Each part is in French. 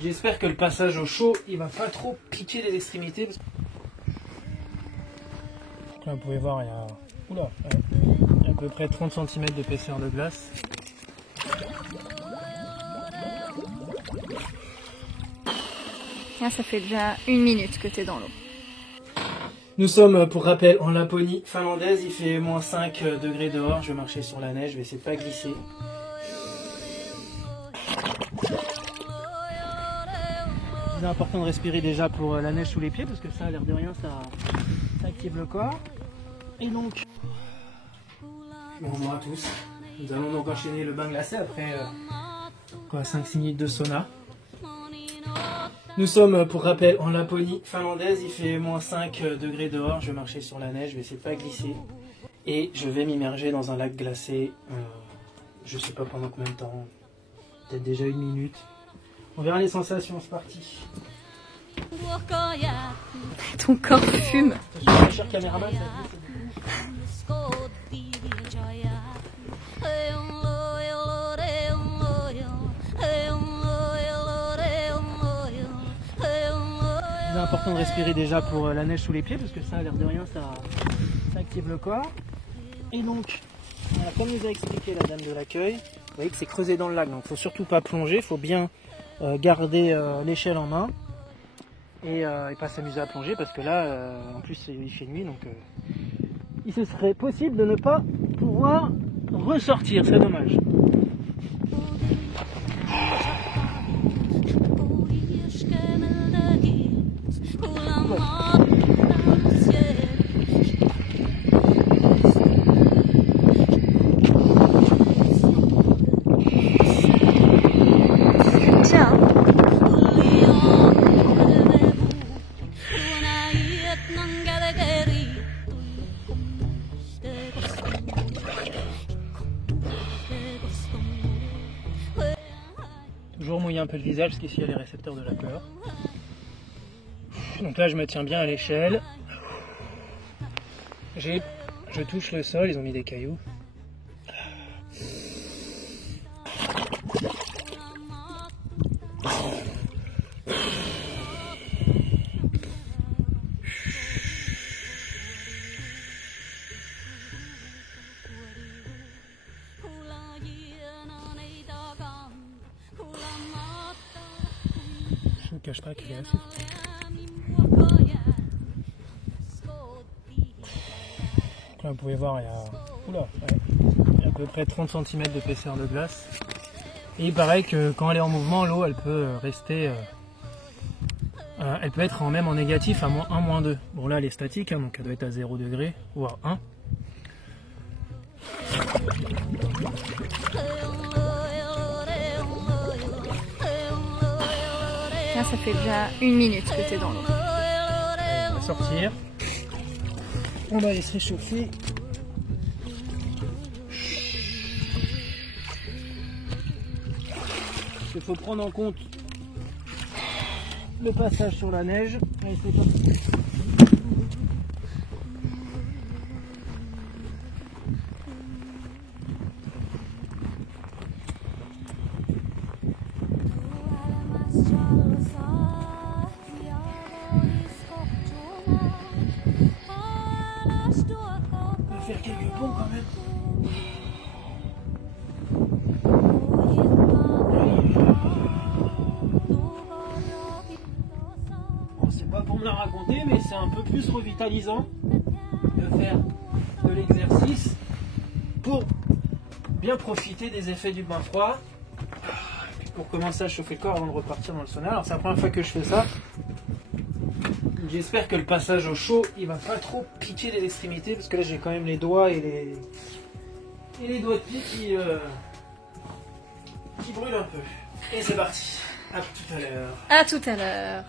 J'espère que le passage au chaud, il va pas trop piquer les extrémités. Là, vous pouvez voir, il y a, il y a à peu près 30 cm d'épaisseur de glace. Là, ça fait déjà 1 minute que tu es dans l'eau. Nous sommes, pour rappel, en Laponie finlandaise. Il fait moins 5 degrés dehors. Je vais marcher sur la neige. Je vais essayer de pas glisser. C'est important de respirer déjà pour la neige sous les pieds parce que ça, à l'air de rien, ça active le corps. Et donc, bonjour à tous. Nous allons donc enchaîner le bain glacé après 5-6 minutes de sauna. Nous sommes, pour rappel, en Laponie finlandaise. Il fait moins 5 degrés dehors. Je vais marcher sur la neige. Je vais essayer de pas glisser. Et je vais m'immerger dans un lac glacé. Je sais pas pendant combien de temps. Peut-être déjà 1 minute. On verra les sensations, c'est parti. Ton corps fume. Cher caméraman, c'est important de respirer déjà pour la neige sous les pieds parce que ça, à l'air de rien, ça active le corps. Et donc, voilà, comme nous a expliqué la dame de l'accueil, vous voyez que c'est creusé dans le lac, donc il ne faut surtout pas plonger, il faut bien garder l'échelle en main et pas s'amuser à plonger parce que là, en plus il fait nuit, donc il se serait possible de ne pas pouvoir ressortir, c'est dommage. Toujours mouiller un peu le visage parce qu'ici il y a les récepteurs de la peur. Donc là je me tiens bien à l'échelle. Je touche le sol, ils ont mis des cailloux. Je ne cache pas qu'il est assez froid. Là, vous pouvez voir, il y a à peu près 30 cm d'épaisseur de glace. Et il paraît que quand elle est en mouvement, l'eau, elle peut rester... elle peut être même en négatif à -1, -2. Bon là, elle est statique, hein, donc elle doit être à 0 degré, voire 1. Là, ça fait déjà 1 minute que tu es dans l'eau. On va sortir. On va aller se réchauffer. Il faut prendre en compte le passage sur la neige. Allez, c'est parti. On va faire quelques ponts quand même. Bon, c'est pas pour me la raconter, mais c'est un peu plus revitalisant de faire de l'exercice pour bien profiter des effets du bain froid. Et puis pour commencer à chauffer le corps avant de repartir dans le sauna. Alors c'est la première fois que je fais ça. J'espère que le passage au chaud, il va pas trop piquer les extrémités parce que là j'ai quand même les doigts et les doigts de pied qui brûlent un peu. Et c'est parti. À tout à l'heure. À tout à l'heure.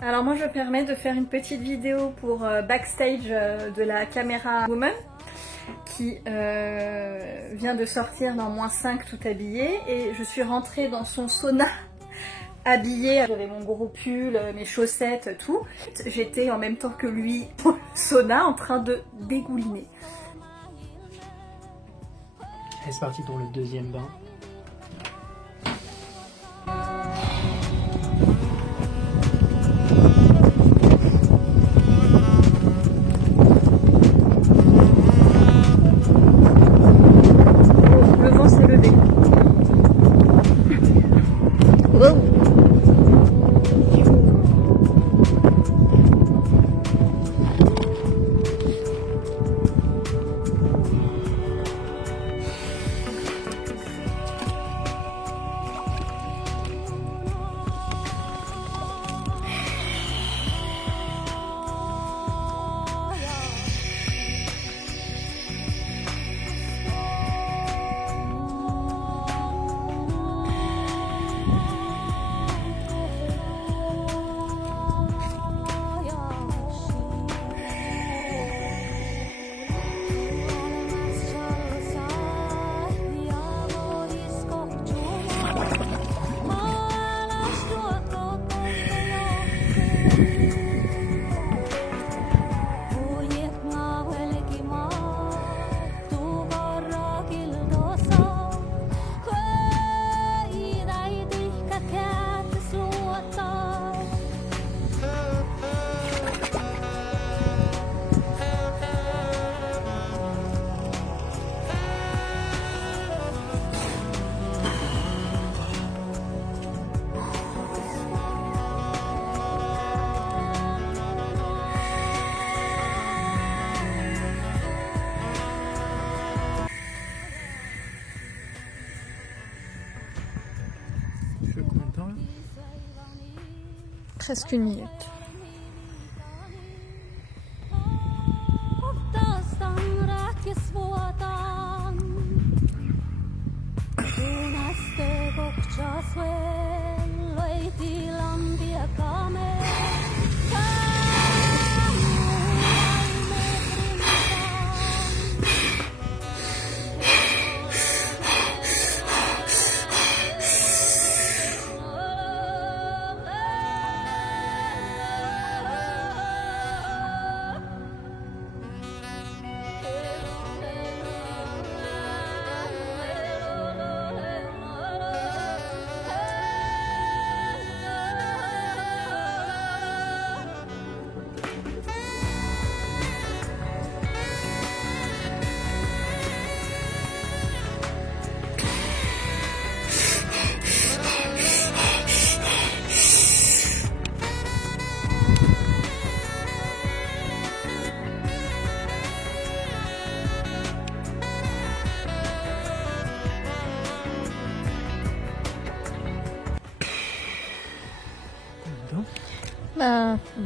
Alors moi je me permets de faire une petite vidéo pour backstage de la caméra woman qui vient de sortir dans -5 tout habillée et je suis rentrée dans son sauna habillée, j'avais mon gros pull, mes chaussettes, tout. J'étais en même temps que lui au sauna en train de dégouliner. Et c'est parti pour le deuxième bain. Presque une minute.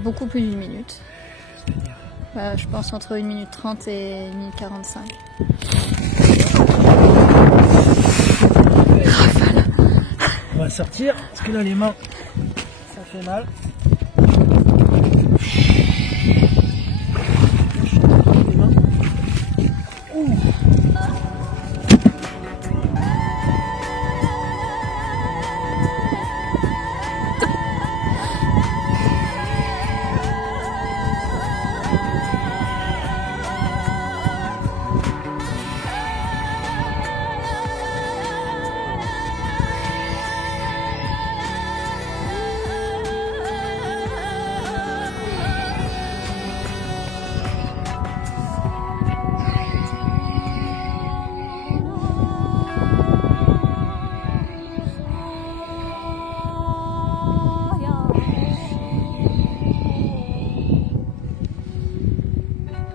Beaucoup plus d'une minute. Je pense entre 1 minute 30 et 1 minute 45. On va sortir, parce que là les mains, ça fait mal.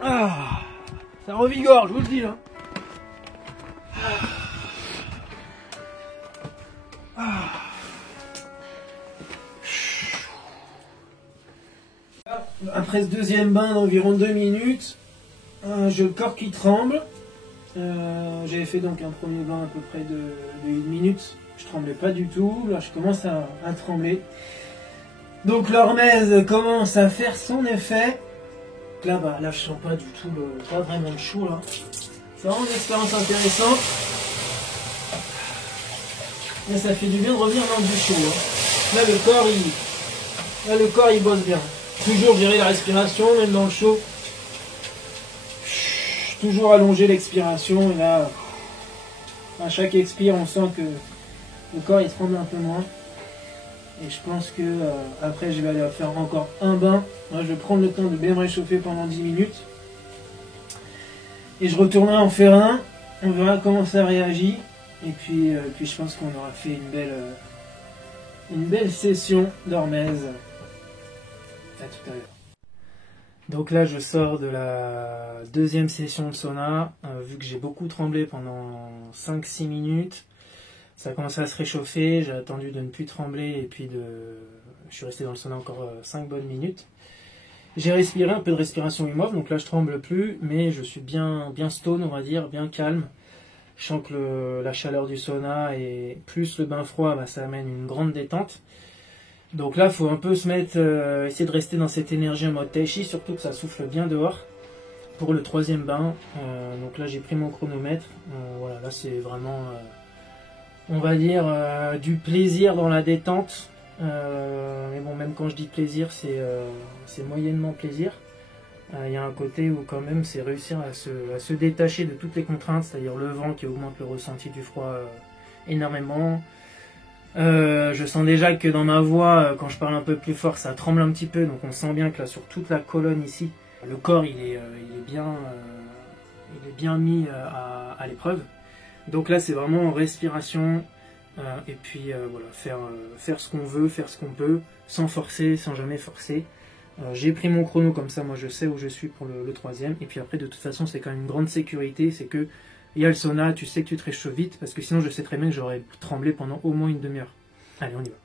Ah, ça revigore, je vous le dis là. Après ce deuxième bain d'environ 2 minutes, j'ai le corps qui tremble. J'avais fait donc un premier bain à peu près de 1 minute. Je tremblais pas du tout. Là, je commence à trembler. Donc l'hormèse commence à faire son effet. Là, là, je sens pas du tout, pas vraiment le chaud là. C'est vraiment une expérience intéressante. Là, ça fait du bien de revenir dans du chaud. Hein. Là, le corps, il bosse bien. Toujours gérer la respiration, même dans le chaud. Toujours allonger l'expiration. Et là, à chaque expire, on sent que le corps il tremble un peu moins. Et je pense que après, je vais aller faire encore un bain. Moi, je vais prendre le temps de bien me réchauffer pendant 10 minutes. Et je retournerai en faire un. On verra comment ça réagit. Et puis je pense qu'on aura fait une belle session d'hormèse. À tout à l'heure. Donc là, je sors de la deuxième session de sauna. Vu que j'ai beaucoup tremblé pendant 5-6 minutes, ça a commencé à se réchauffer. J'ai attendu de ne plus trembler et puis je suis resté dans le sauna encore 5 bonnes minutes. J'ai respiré un peu de respiration Wim Hof, donc là je tremble plus, mais je suis bien stone, on va dire, bien calme. Je sens que la chaleur du sauna et plus le bain froid, bah, ça amène une grande détente. Donc là, il faut un peu se mettre, essayer de rester dans cette énergie en mode tai chi, surtout que ça souffle bien dehors. Pour le troisième bain, donc là j'ai pris mon chronomètre. Voilà, là c'est vraiment, on va dire, du plaisir dans la détente. Mais bon, même quand je dis plaisir, c'est moyennement plaisir. Il y a un côté où quand même c'est réussir à se détacher de toutes les contraintes, c'est-à-dire le vent qui augmente le ressenti du froid énormément. Je sens déjà que dans ma voix, quand je parle un peu plus fort, ça tremble un petit peu, donc on sent bien que là sur toute la colonne ici, le corps il est bien mis à l'épreuve. Donc là c'est vraiment respiration et puis voilà, faire ce qu'on veut, faire ce qu'on peut, sans forcer, sans jamais forcer. J'ai pris mon chrono comme ça, moi je sais où je suis pour le troisième, et puis après de toute façon c'est quand même une grande sécurité, c'est que il y a le sauna, tu sais que tu te réchauffes vite, parce que sinon je sais très bien que j'aurais tremblé pendant au moins une demi-heure. Allez, on y va.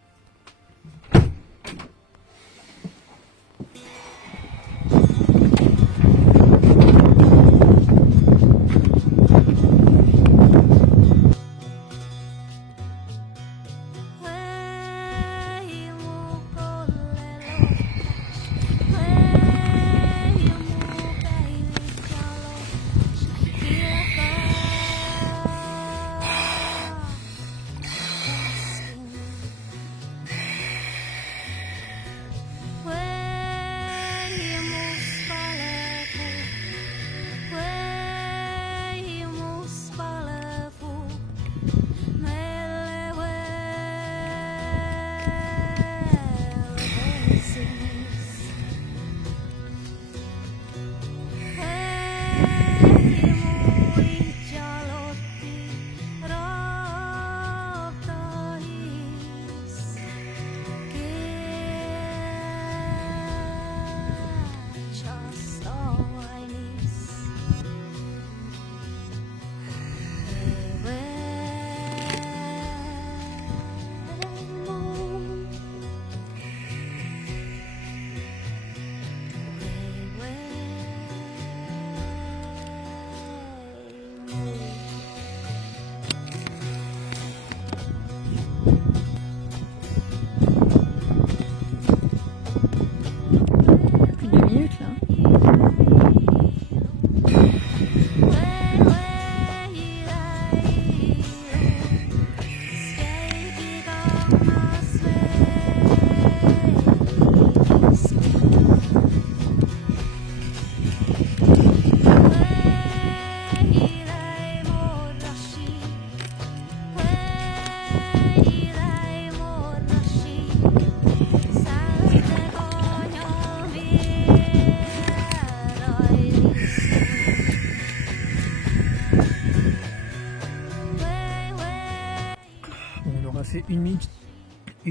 Fait une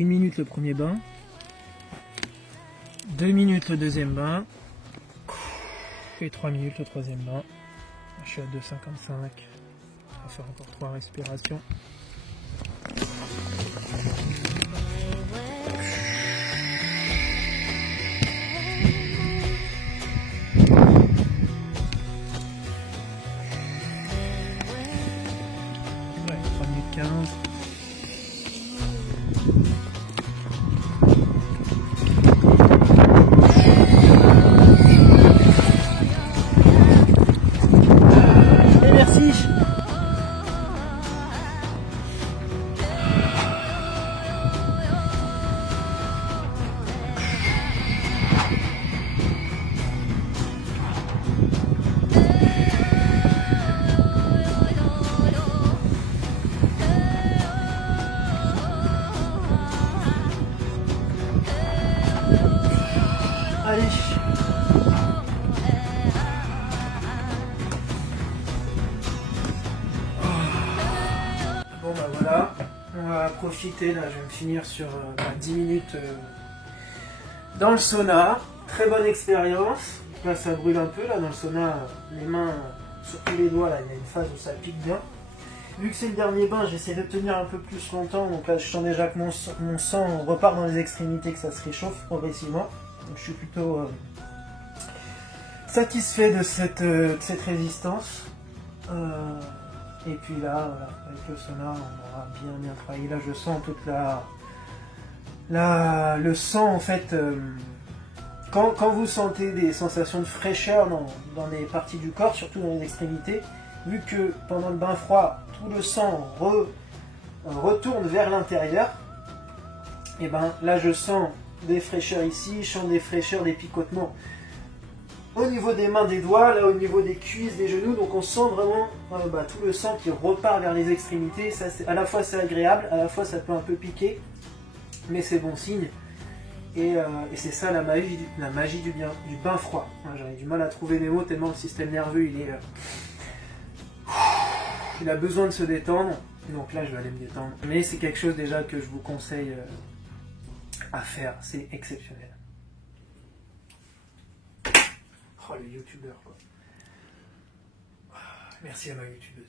minute le premier bain, 2 minutes le deuxième bain et 3 minutes le troisième bain. Je suis à 2,55. On va faire encore 3 respirations. Ouais, 3 minutes 15. Allez. Bon bah voilà, on va profiter, là je vais me finir sur 10 minutes dans le sauna. Très bonne expérience. Là ça brûle un peu, là dans le sauna, les mains, surtout les doigts, là il y a une phase où ça pique bien. Vu que c'est le dernier bain, j'essaie de tenir un peu plus longtemps, donc là je sens déjà que mon sang repart dans les extrémités, que ça se réchauffe progressivement. Donc je suis plutôt satisfait de cette résistance. Et puis là, voilà, avec le sauna, on aura bien travaillé. Là je sens toute le sang en fait. Quand vous sentez des sensations de fraîcheur dans des parties du corps, surtout dans les extrémités, vu que pendant le bain froid, tout le sang retourne vers l'intérieur, et ben là je sens des fraîcheurs ici, je sens des fraîcheurs, des picotements au niveau des mains, des doigts, là au niveau des cuisses, des genoux, donc on sent vraiment tout le sang qui repart vers les extrémités. Ça, à la fois c'est agréable, à la fois ça peut un peu piquer, mais c'est bon signe. Et c'est ça la magie du bain froid. J'avais du mal à trouver mes mots tellement le système nerveux il a besoin de se détendre. Donc là je vais aller me détendre. Mais c'est quelque chose déjà que je vous conseille à faire. C'est exceptionnel. Oh le youtubeur quoi. Merci à ma youtubeuse.